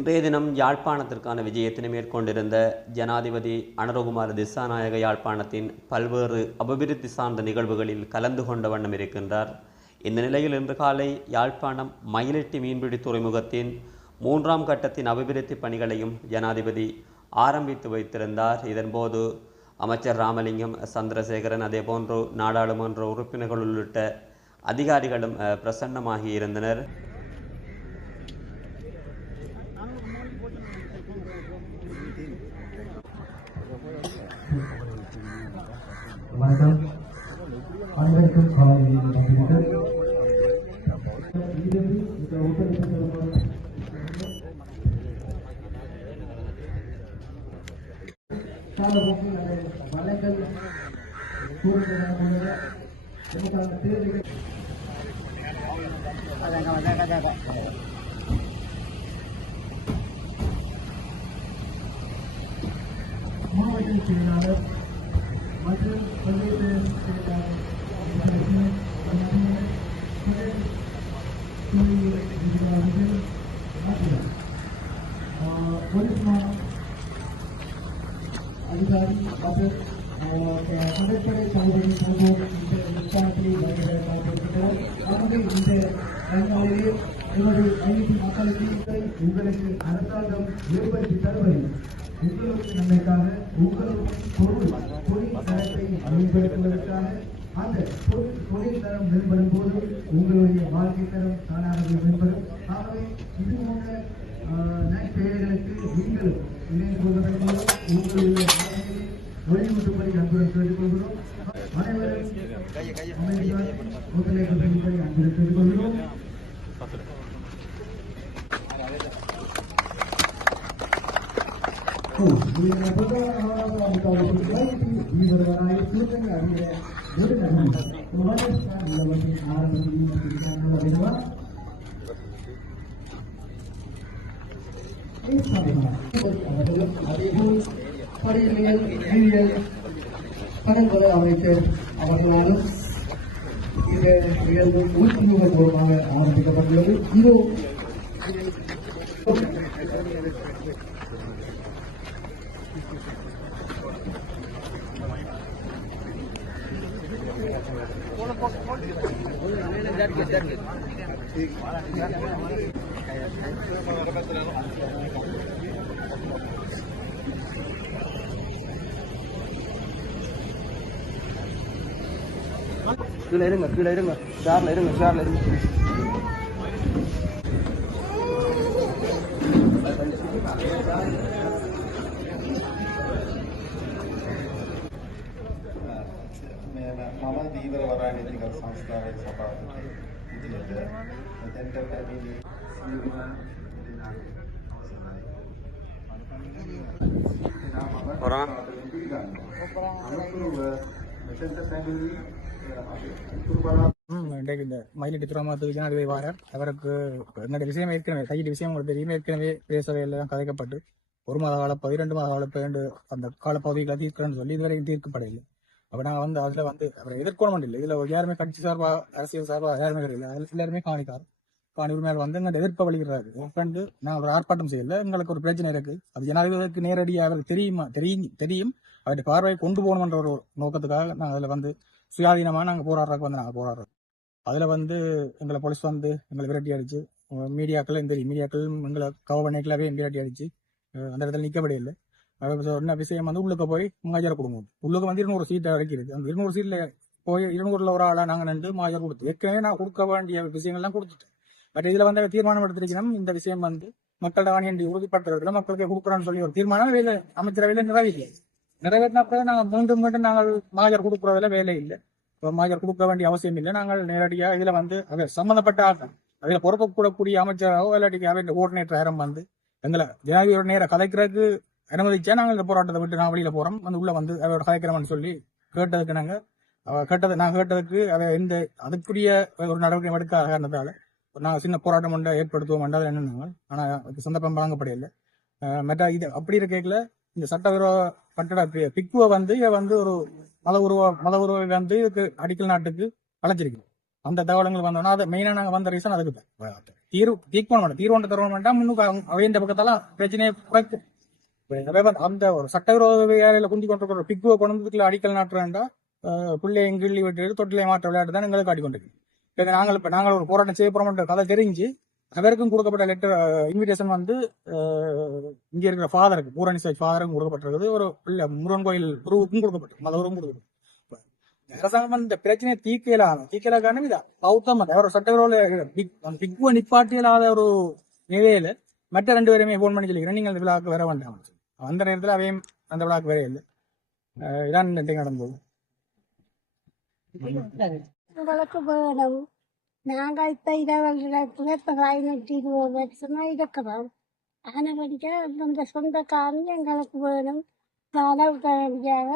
இன்றைய தினம் யாழ்ப்பாணத்திற்கான விஜயத்தினை மேற்கொண்டிருந்த ஜனாதிபதி அனரகுமார் திசாநாயக யாழ்ப்பாணத்தின் பல்வேறு அபிவிருத்தி சார்ந்த நிகழ்வுகளில் கலந்து கொண்ட வண்ணம் இருக்கின்றார். இந்த நிலையில் இன்று காலை யாழ்ப்பாணம் மயிலட்டி மீன்பிடி துறைமுகத்தின் மூன்றாம் கட்டத்தின் அபிவிருத்தி பணிகளையும் ஜனாதிபதி ஆரம்பித்து வைத்திருந்தார். இதன்போது அமைச்சர் ராமலிங்கம் சந்திரசேகரன் அதேபோன்று நாடாளுமன்ற உறுப்பினர்கள் உள்ளிட்ட அதிகாரிகளும் பிரசன்னமாகி இருந்தனர். மாவட்ட செயலாளர் மற்றும் பல்வேறு செயலாளர் போலீஸ் மா அதிகாரி மற்றும் கடற்படை சகோதரி போன்றோர் இந்த நிறுவனத்தில் வருகிற காத்திருக்கின்றனர் ஆகவே இந்த நன்னாளிலே எமது ஐநூற்றி மக்களுக்கு உங்களுக்கு அரசாங்கம் ஏற்படுத்தி தருவதில் உங்களுக்கு நன்மைக்காக உங்களுக்கு பொருள் தொழில் தரத்தை மேம்படுத்துவதற்காக அந்த தொழில் தொழில் தரம் மேம்படும் போது உங்களுடைய வாழ்க்கை தரம் தானாகவே மேம்படும் ஆகவே இது போன்ற நற்பெயர்களுக்கு நீங்களும் இணைந்து கொள்வதன் மூலம் உங்களுடைய வாழ்க்கையை ஒளிமூட்டும்படி அன்புடன் கேட்டுக்கொள்கிறோம். அனைவரும் அமைதியால் ஒத்துழைப்பு செய்யும்படி அன்புடன் கேட்டுக்கொள்கிறோம். கடற்படை அமைச்சர் அவர்களாலும் இந்த நிகழ்வு உள்குழுவூர்வமாக ஆரம்பிக்கப்பட்டுள்ளது இதோ கீழே இருங்க கீழே இருங்க. ஷார்ல இருங்க ஷார்ல இருங்க. ம், இன்றைக்கு இந்த மயிலட்டி துறைமுகத்துக்கு ஜனாதிபதி வாரார் அவருக்கு என்னோட விஷயம் ஏற்கனவே கையில் விஷயம் உங்களுக்கு தெரியும் ஏற்கனவே பேசவையில் எல்லாம் கதைக்கப்பட்டு ஒரு மாத காலப்பகுதி இரண்டு மாத காலப்பகுதி அந்த காலப்பகுதிகளை தீர்க்கணும்னு சொல்லி இதுவரைக்கும் தீர்க்கப்படவில்லை அப்ப நாங்க வந்து அதுல வந்து அவரை எதிர்கொள்ள இல்லை இதுல யாருமே கட்சி சார்பா அரசியல் சார்பா யாருமே கிடையாது. எல்லாருமே காணிக்கார் காணி உரிமையாளர் வந்து எங்கள் எதிர்ப்பை வழிகிறாரு உட்காந்து நான் ஒரு ஆர்ப்பாட்டம் செய்யல. எங்களுக்கு ஒரு பிரச்சனை இருக்கு. அது ஜனாதிபதிக்கு நேரடியாக அவருக்கு தெரியுமா தெரியும் தெரியும். அவருடைய பார்வையை கொண்டு போகணுன்ற ஒரு நோக்கத்துக்காக நாங்கள் அதுல வந்து சுயாதீனமாக நாங்கள் போராடுறதுக்கு வந்து நாங்கள் போராடுறோம். அதுல வந்து எங்களை போலீஸ் வந்து எங்களை விரட்டி அடிச்சு மீடியாக்கள் எங்க மீடியாக்கள் எங்களை கவர் விரட்டி அடிச்சு அந்த இடத்துல நிற்கப்படே இல்லை. என்ன விஷயம் வந்து உள்ளுக்க போய் மாஜர் கொடுங்க உள்ளுக்கு வந்து இருநூறு சீட்டை வரைக்கும் அந்த இருநூறு சீட்ல போய் இருநூறுல ஒரு ஆளா நாங்க நின்று மாஜர் கொடுத்து ஏற்கனவே நான் கொடுக்க வேண்டிய விஷயங்கள்லாம் கொடுத்துட்டேன். பட் இதுல வந்து தீர்மானம் எடுத்திருக்கணும். இந்த விஷயம் வந்து மக்கள் ஆணையண்டி உறுதிப்படுத்துறதுல மக்களுக்கு கொடுக்குறான்னு சொல்லி ஒரு தீர்மானம் வேலை அமைச்சரவையில நிறைவேற்றி நிறைவேற்றின பிறகு நாங்கள் மீண்டும் மீண்டும் நாங்கள் மாஜர் கொடுக்குறதுல வேலை இல்லை. இப்போ மாஜர் கொடுக்க வேண்டிய அவசியம் இல்லை. நாங்கள் நேரடியாக இதில் வந்து அது சம்மந்தப்பட்ட ஆட்கள் அதில் பொறுப்பு கூடக்கூடிய அமைச்சராகவோ இல்லாட்டி அவருடைய கோஆர்டினேட்டர் யாரும் வந்து எங்களை ஜனாதிபதியோட நேரம் கதைக்கிறதுக்கு அனுமதிச்சா நாங்கள் இந்த போராட்டத்தை விட்டு நான் வெளியில போறோம். வந்து உள்ள வந்து அவரோட கதைக்கிறோம்னு சொல்லி கேட்டதுக்கு நாங்க கேட்டது நான் கேட்டதுக்கு அவ எந்த அதுக்குரிய ஒரு நடவடிக்கை எடுக்காத காரணத்தால நான் சின்ன போராட்டம் ஒன்றை ஏற்படுத்துவோம் என்றால் என்னன்னாங்க ஆனா அதுக்கு சந்தர்ப்பம் வழங்கப்படையில மற்ற இது அப்படி இருக்கைக்குள்ள இந்த சட்டவிரோத கட்டட பிக்குவை வந்து இவ வந்து ஒரு மத உருவ மத உருவை வந்து இதுக்கு அடிக்கல் நாட்டுக்கு அழைச்சிருக்கு. அந்த தகவல்கள் வந்தோம்னா அது மெயினா நாங்க வந்த ரீசன் அதுக்கு தீர்வு தீர்க்க மாட்டோம் தீர்வு தருவோம் வேண்டாம். முன்னுக்கு அவையின் பக்கத்தால பிரச்சனையை வந்து அந்த ஒரு சட்டவிரோத வேலையில குந்தி கொண்டிருக்கிற பிக்குவை கொண்டு அடிக்கல் நாட்டுறாண்டா? பிள்ளை எங்கிள்ளி விட்டு தொட்டிலை மாற்ற விளையாட்டு தான் எங்களுக்கு காட்டி கொண்டிருக்கு. நாங்கள் இப்ப நாங்கள் ஒரு போராட்டம் செய்ய போறோம்ன்ற கதை தெரிஞ்சு அவருக்கும் கொடுக்கப்பட்ட லெட்டர் இன்விடேஷன் வந்து இங்கே இங்க இருக்கிற ஃபாதருக்கு பூரணி சாய் ஃபாதருக்கும் கொடுக்கப்பட்டிருக்குது. ஒரு பிள்ளை முருகன் கோயில் குருவுக்கும் கொடுக்கப்பட்டது மதவரும் கொடுக்கப்பட்டு அரசாங்கம் இந்த பிரச்சனையை தீர்க்கலான தீக்கலா காரணம் இதா பௌத்தம் அவர் சட்டவிரோத பிக்குவை நிப்பாட்டியலாத ஒரு நிலையில மற்ற ரெண்டு பேருமே ஃபோன் பண்ணி சொல்லிக்கிறேன். நீங்கள் அந்த விழாவுக்கு வர வேண்டாம். அந்த நேரத்தில் அவையும் அந்த விழாக்கு வர இல்லை. அஹ் இதான் நேற்று நடந்தது உங்களுக்கு வேணும் நாங்க இப்ப இரவல்ல இப்ப பதினெட்டு இருபது இருக்கிறோம் ஆனபடிக்க இந்த சொந்தக்காரங்க எங்களுக்கு வேணும். கால உதவியாக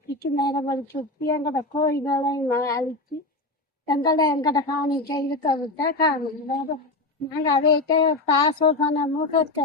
கிட்டு நேரம் வழி சுற்றி எங்களோட கோயில்களை அழிச்சு எங்களை எங்களோட காணி இருக்க தவிர்த்தா காணும். நாங்கள் அதையிட்ட பாசம் பண்ண முகத்தை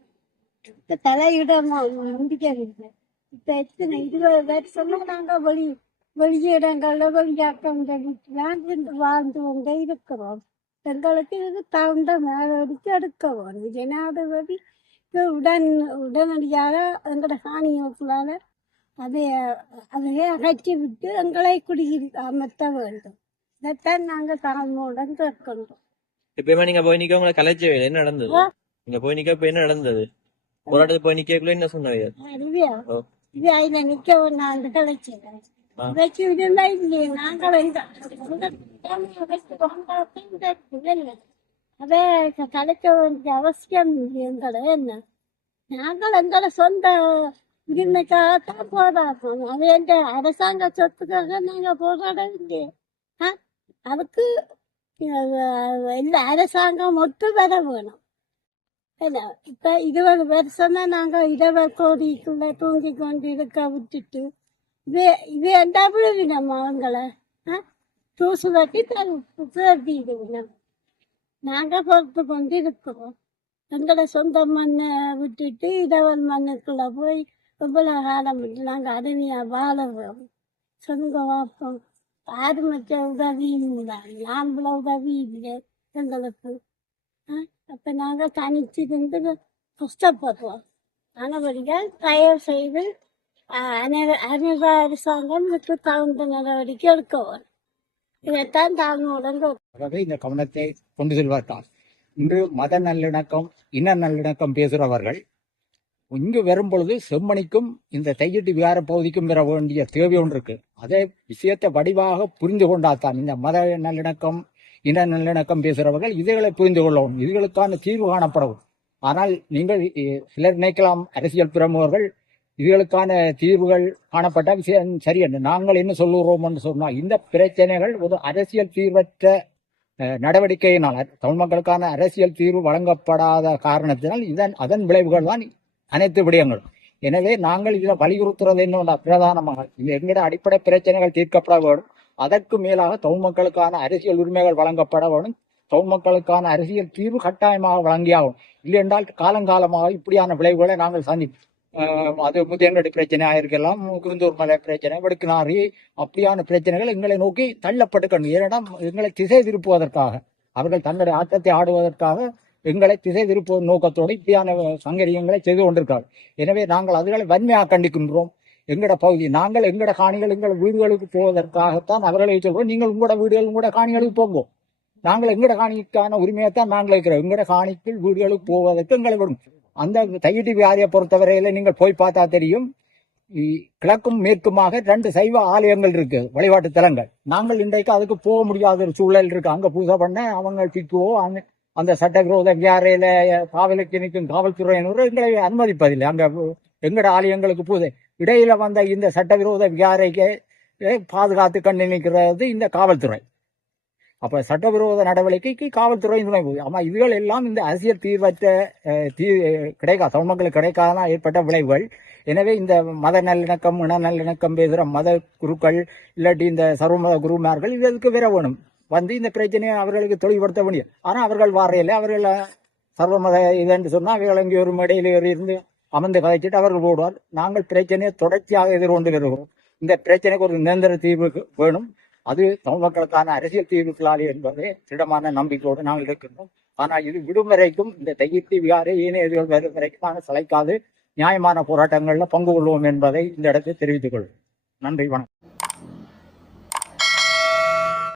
தலையிட முடியவில்லை இப்ப எத்தனை இருபது வருஷமா நாங்க வெளி வெளியிடங்கள்ல வெளியாக்கம் வாழ்ந்து கொண்டே இருக்கிறோம். எங்களுக்கு இது தகுந்த நடவடிக்கை எடுக்க வேணும் ஜனாதிபதி இது உடன் உடனடியாக எங்களோட காணியோக்களால அதை அதையே அகற்றி விட்டு எங்களை குடியிரு அமர்த்த வேண்டும். இதைத்தான் நாங்கள் தாழ்மையுடன் கேட்கின்றோம். இப்ப நீங்க போய் நிக்க உங்களை கலைச்ச வேலை. என்ன நடந்தது. நீங்க போய் நிக்க இப்ப என்ன நடந்தது? போராட்டத்துக்கு போய் நிக்கக்குள்ள என்ன சொன்னாங்க ஓ. இது அதில் நிற்க நான் கலைச்சேன் ஆ. வச்சு இருந்தா இல்லையே நாங்கள் அதை கலைக்க வேண்டிய அவசியம் இல்லை எங்களை என்ன நாங்கள் எங்களை சொந்த உரிமைக்காகத்தான் போராடுறோம் அது எந்த அரசாங்க சொத்துக்காக நாங்கள் போராடவில்லை? அதுக்கு எல்லா அரசாங்கம் ஒத்து வர வேணும் என்ன இப்ப இருபது வருஷம் தான் நாங்க இடவர் கோடிக்குள்ள தூங்கி கொண்டு இருக்க விட்டுட்டு இது இது என்ன வினம் அவங்களை தூசு வட்டி சேர்த்திடுவினம் நாங்க பொறுத்து கொண்டு இருக்கிறோம் எங்களை சொந்த மண்ணை விட்டுட்டு இடவர் மண்ணுக்குள்ள போய் இவ்வளவு காலம் விட்டு நாங்க அருமையா வாழறோம். சொந்த வாப்போம் யாரு மற்ற உதவியும் இல்லை நாம்பள உதவி இல்லை எங்களுக்கு ஆ? அப்ப நாங்க தனித்து இருந்து கஷ்டப்படுறோம் நடவடிக்கை தயவு செய்து ஆஹ், அனை- அரசாங்கம் இதுக்கு தகுந்த நடவடிக்கை எடுக்க வேணும் இதைத்தான் தாழ்மையுடன் கேட்கிறோம். இந்த கவனத்தை கொண்டு செல்வார்கள் இன்று மத நல்லிணக்கம் இன நல்லிணக்கம் பேசுகிறவர்கள் இங்கு வரும் பொழுது செம்மணிக்கும் இந்த தையிட்டு விகார பகுதிக்கும் பெற வேண்டிய தேவை ஒன்று இருக்கு. அதே விஷயத்தை வடிவாக புரிந்து கொண்டால்தான் இந்த மத நல்லிணக்கம் இன நல்லிணக்கம் பேசுகிறவர்கள் இதுகளை புரிந்து கொள்ளவும் இதுகளுக்கான தீர்வு காணப்படவும். ஆனால் நீங்கள் சிலர் நினைக்கலாம் அரசியல் பிரமுகர்கள் இதுகளுக்கான தீர்வுகள் காணப்பட்ட விஷயம் சரியென்று நாங்கள் என்ன சொல்லுறோம் என்று சொன்னால் இந்த பிரச்சனைகள் ஒரு அரசியல் தீர்வற்ற நடவடிக்கையினால் தமிழ் மக்களுக்கான அரசியல் தீர்வு வழங்கப்படாத காரணத்தினால் இதன் அதன் விளைவுகள் தான் அனைத்து விடயங்களும் எனவே நாங்கள் இதில் வலியுறுத்துறது என்னோட பிரதானமாக இது எங்கட அடிப்படை பிரச்சனைகள் தீர்க்கப்பட வேண்டும். அதற்கு மேலாக தமிழ் மக்களுக்கான அரசியல் உரிமைகள் வழங்கப்பட வேண்டும் தமிழ் மக்களுக்கான அரசியல் தீர்வு கட்டாயமாக வழங்கியாகும் இல்லை என்றால் காலங்காலமாக இப்படியான விளைவுகளை நாங்கள் சந்திப்போம் அது முதியங்கடி பிரச்சனையாக இருக்கலாம் குருந்தூர் மலை பிரச்சனை வடுக்குநாரி அப்படியான பிரச்சனைகள் எங்களை நோக்கி தள்ளப்பட்டுக்கணும். ஏன்னா எங்களை திசை திருப்புவதற்காக அவர்கள் தங்களுடைய ஆட்டத்தை ஆடுவதற்காக எங்களை திசை திருப்புவதன் நோக்கத்தோடு இப்படியான சங்கரியங்களை செய்து கொண்டிருக்கிறார்கள். எனவே நாங்கள் அதுகளை வன்மையாக கண்டிக்கின்றோம். எங்கட பகுதி நாங்கள் எங்கட காணிகள் எங்கள் வீடுகளுக்கு போவதற்காகத்தான் அவர்களை சொல்றோம். நீங்கள் உங்களோட வீடுகள் உங்களோட காணிகளுக்கு போங்கோ. நாங்கள் எங்கட காணிக்கான உரிமையைத்தான் நாங்கள் இருக்கிறோம் எங்கட காணிக்கு வீடுகளுக்கு போவதற்கு எங்களை விடும். அந்த தையிட்டி வியாதியை பொறுத்தவரையில நீங்கள் போய் பார்த்தா தெரியும். கிழக்கும் மேற்குமாக ரெண்டு சைவ ஆலயங்கள் இருக்கு வழிபாட்டு தலங்கள். நாங்கள் இன்றைக்கு அதுக்கு போக முடியாத ஒரு சூழல் இருக்கு. அங்க பூஜை பண்ண அவங்க பிக்குவோ அந்த அந்த சட்டவிரோத வியாரையில காவலுக்கு நிற்கும் காவல்துறையினரும் எங்களை அனுமதிப்பதில்லை. அங்க எங்கட ஆலயங்களுக்கு பூஜை. இடையில வந்த இந்த சட்டவிரோத விகாரைக்கு பாதுகாத்து கண்டு நிற்கிறது இந்த காவல்துறை. அப்ப சட்டவிரோத நடவடிக்கைக்கு காவல்துறை துணை போகுது. ஆமா இதுகள் எல்லாம் இந்த அரசியல் தீர்வற்ற தீ கிடைக்கா தமிழ் கிடைக்காதான் ஏற்பட்ட விளைவுகள். எனவே இந்த மத நல்லிணக்கம் இன நல்லிணக்கம் பேசுகிற மத குருக்கள் இல்லாட்டி இந்த சர்வமத குருமார்கள் இதற்கு வர வேணும். வந்து இந்த பிரச்சனையை அவர்களுக்கு தெளிவுபடுத்த முடியும் ஆனால் அவர்கள் வாரையில் அவர்கள் சர்வமத இதுன்னு சொன்னால் அவர்கள் அங்கே ஒரு மேடையில் இருந்து அமர்ந்து கதைச்சிட்டு அவர்கள் ஓடுவார். நாங்கள் பிரச்சனையை தொடர்ச்சியாக எதிர்கொண்டு வருகிறோம். இந்த பிரச்சனைக்கு ஒரு நிரந்தர தீர்வு வேணும். அது தமிழ் மக்களுக்கான அரசியல் தீர்வுகளாலே என்பதே திடமான நம்பிக்கையோடு நாங்கள் இருக்கின்றோம். ஆனால் இது விடுமுறைக்கும் இந்த தையத்தி விகாரை ஏனைய எதிர்கள் வரைக்கும் நாங்கள் சளைக்காது. நியாயமான போராட்டங்களில் பங்கு கொள்வோம் என்பதை இந்த இடத்தில் தெரிவித்துக் கொள்வோம் நன்றி வணக்கம்.